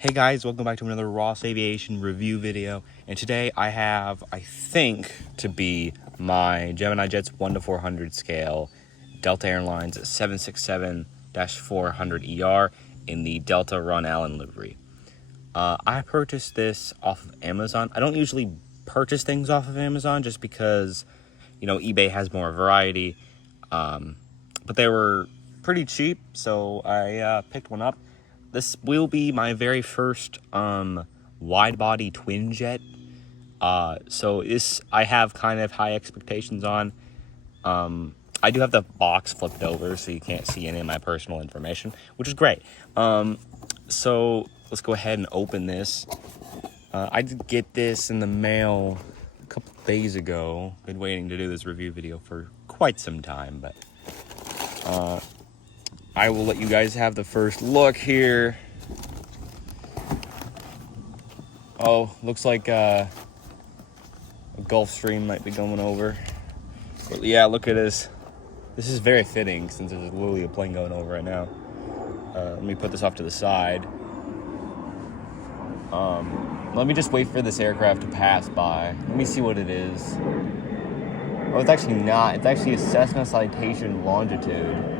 Hey guys, welcome back to another Ross Aviation review video. And today I have, I think, to be my Geminijets 1 to 400 scale Delta Airlines 767-400ER in the Delta Ron Allen livery. I purchased this off of Amazon. I don't usually purchase things off of Amazon just because, eBay has more variety. But they were pretty cheap, so I picked one up. This will be my very first wide-body twin jet. So I have kind of high expectations on. I do have the box flipped over, so you can't see any of my personal information, which is great. So let's go ahead and open this. I did get this in the mail a couple days ago. Been waiting to do this review video for quite some time, but I will let you guys have the first look here. Oh, looks like a Gulf Stream might be going over. But yeah, look at this. This is very fitting since there's literally a plane going over right now. Let me put this off to the side. Let me just wait for this aircraft to pass by. Let me see what it is. Oh, it's actually not. It's actually a Cessna Citation Longitude.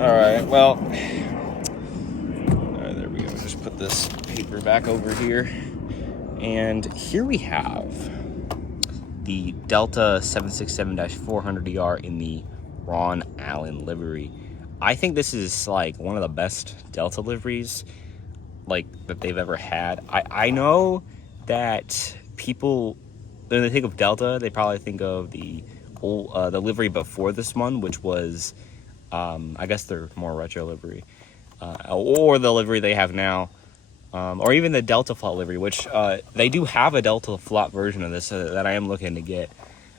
Alright, well, there we go. Just put this paper back over here. And here we have the Delta 767-400ER in the Ron Allen livery. I think this is like one of the best Delta liveries that they've ever had. I know that people, when they think of Delta, they probably think of the livery before this one, which was I guess they're more retro livery, or the livery they have now, or even the Delta Flot livery, which they do have a Delta Flot version of this that I am looking to get.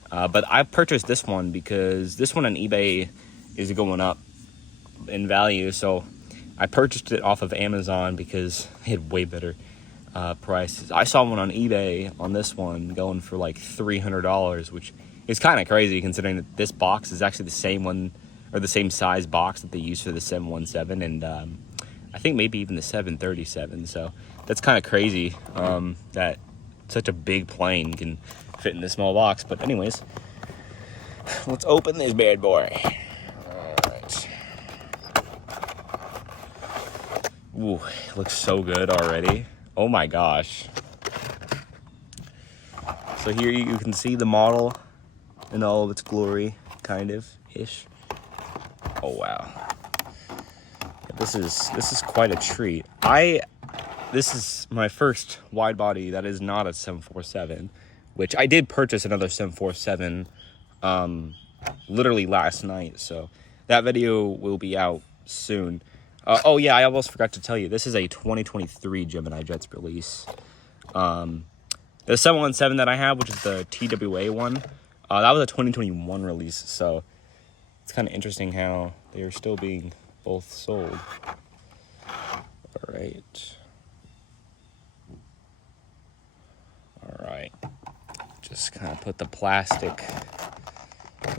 But I purchased this one because this one on eBay is going up in value, so I purchased it off of Amazon because it had way better prices. I saw one on eBay on this one going for like $300, which is kind of crazy considering that this box is actually the same one, or the same size box that they use for the 717 and I think maybe even the 737. So that's kind of crazy that such a big plane can fit in this small box. But anyways, let's open this bad boy. All right. Ooh, it looks so good already. Oh my gosh. So here you can see the model in all of its glory, kind of ish. Oh wow, this is quite a treat. This is my first wide body that is not a 747, which I did purchase another 747 literally last night, so that video will be out soon. Oh yeah, I almost forgot to tell you, this is a 2023 Geminijets release. The 717 that I have, which is the TWA one, that was a 2021 release, so it's kind of interesting how they are still being both sold. All right. Just kind of put the plastic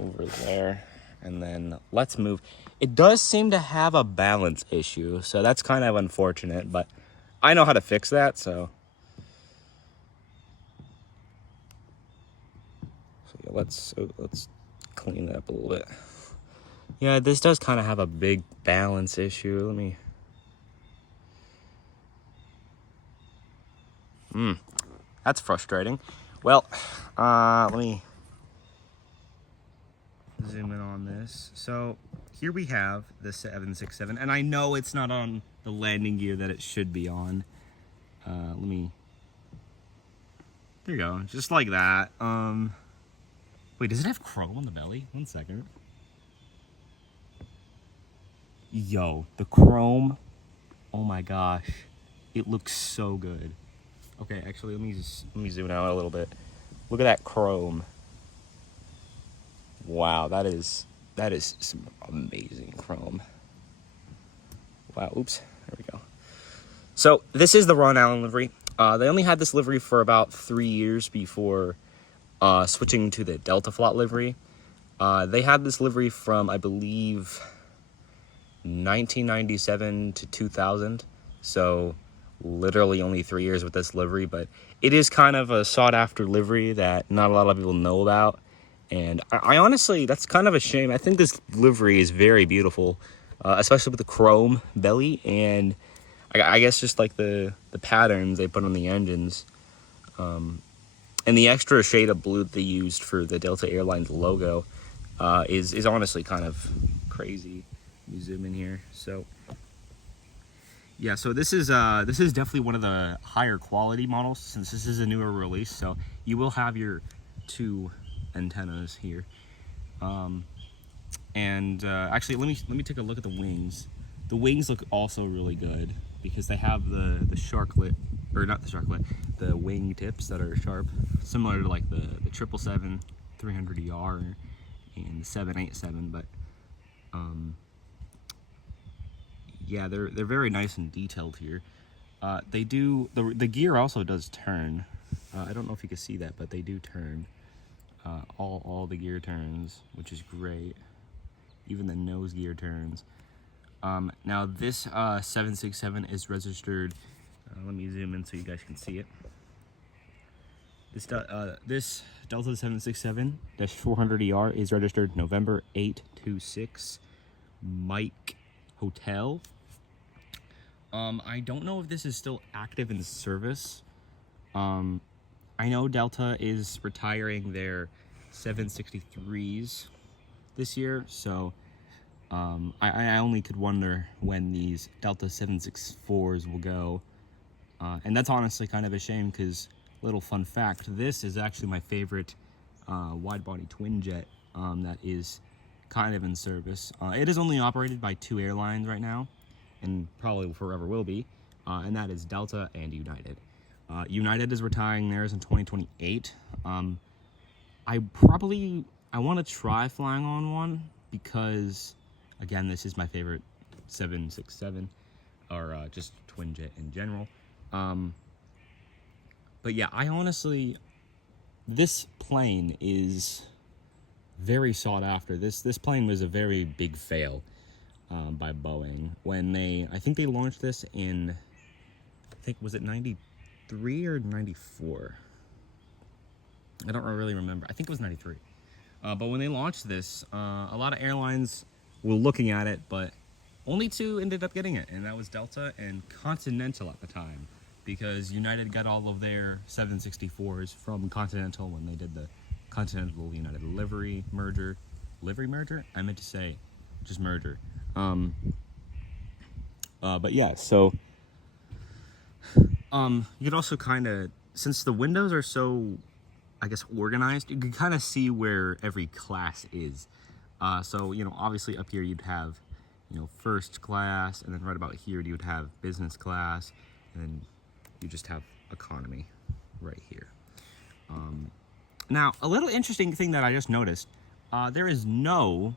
over there, and then let's move. It does seem to have a balance issue, so that's kind of unfortunate, but I know how to fix that, so yeah, let's clean it up a little bit. Yeah, this does kind of have a big balance issue. That's frustrating. Well, let me zoom in on this. So here we have the 767, and I know it's not on the landing gear that it should be on. There you go, just like that. Wait, does it have chrome on the belly? 1 second. Yo, the chrome, oh my gosh, it looks so good. Okay, actually, let me zoom out a little bit. Look at that chrome. Wow, that is some amazing chrome. Wow, oops, there we go. So this is the Ron Allen livery. They only had this livery for about 3 years before switching to the Delta Flot livery. They had this livery from, I believe, 1997 to 2000. So literally only 3 years with this livery, but it is kind of a sought after livery that not a lot of people know about. And I honestly, that's kind of a shame. I think this livery is very beautiful, especially with the chrome belly and I guess just like the patterns they put on the engines. And the extra shade of blue that they used for the Delta Airlines logo is honestly kind of crazy. Let me zoom in here. So yeah, so this is definitely one of the higher quality models since this is a newer release. So you will have your 2 antennas here. Actually, let me take a look at the wings. The wings look also really good because they have the sharklet, or not the sharklet, the wing tips that are sharp, similar to like the 777 300ER and the 787. But yeah, they're very nice and detailed here. They do the gear also does turn. I don't know if you can see that, but they do turn. All the gear turns, which is great. Even the nose gear turns. Now this 767 is registered. Let me zoom in so you guys can see it. This Delta 767-400ER is registered November 826 Mike Hotel. I don't know if this is still active in service. I know Delta is retiring their 763s this year, so I only could wonder when these Delta 764s will go. And that's honestly kind of a shame because, little fun fact, this is actually my favorite wide-body twin jet that is kind of in service. It is only operated by 2 airlines right now, and probably forever will be, and that is Delta and United. United is retiring theirs in 2028. I want to try flying on one because, again, this is my favorite 767, or just twin jet in general. But yeah, this plane is very sought after. This plane was a very big fail by Boeing when I think they launched this in, was it 93 or 94? I don't really remember. I think it was 93. But when they launched this, a lot of airlines were looking at it, but only 2 ended up getting it, and that was Delta and Continental at the time, because United got all of their 764s from Continental when they did the Continental United Livery merger. Livery merger? I meant to say just merger. But yeah, so you could also kind of, since the windows are so, I guess, organized, you can kind of see where every class is. So, obviously up here you'd have, first class, and then right about here you would have business class, and then you just have economy right here. Now, a little interesting thing that I just noticed, there is no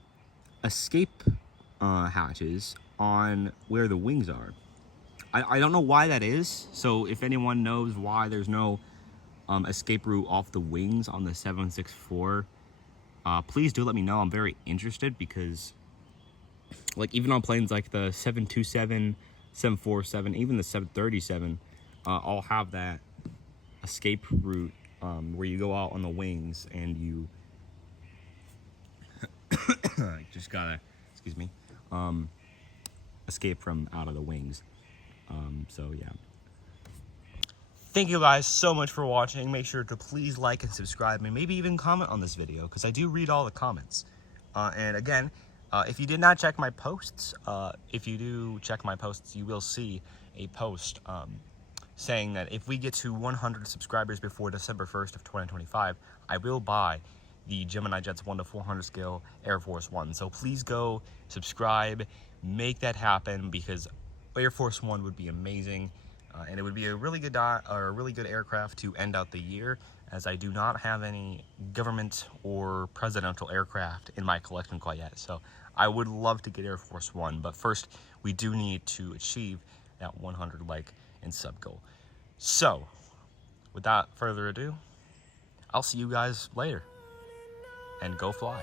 escape hatches on where the wings are. I don't know why that is, so if anyone knows why there's no escape route off the wings on the 764, please do let me know. I'm very interested because, like, even on planes like the 727, 747, even the 737, all have that escape route where you go out on the wings and you just gotta, excuse me, escape from out of the wings. So yeah. Thank you guys so much for watching. Make sure to please like and subscribe, and maybe even comment on this video, because I do read all the comments. And again, if you did not check my posts, if you do check my posts, you will see a post saying that if we get to 100 subscribers before December 1st of 2025, I will buy the Geminijets 1-400 scale Air Force One. So please go subscribe, make that happen, because Air Force One would be amazing. And it would be a really good aircraft to end out the year, as I do not have any government or presidential aircraft in my collection quite yet. So I would love to get Air Force One, but first we do need to achieve that 100 like and sub goal. So without further ado, I'll see you guys later, and go fly.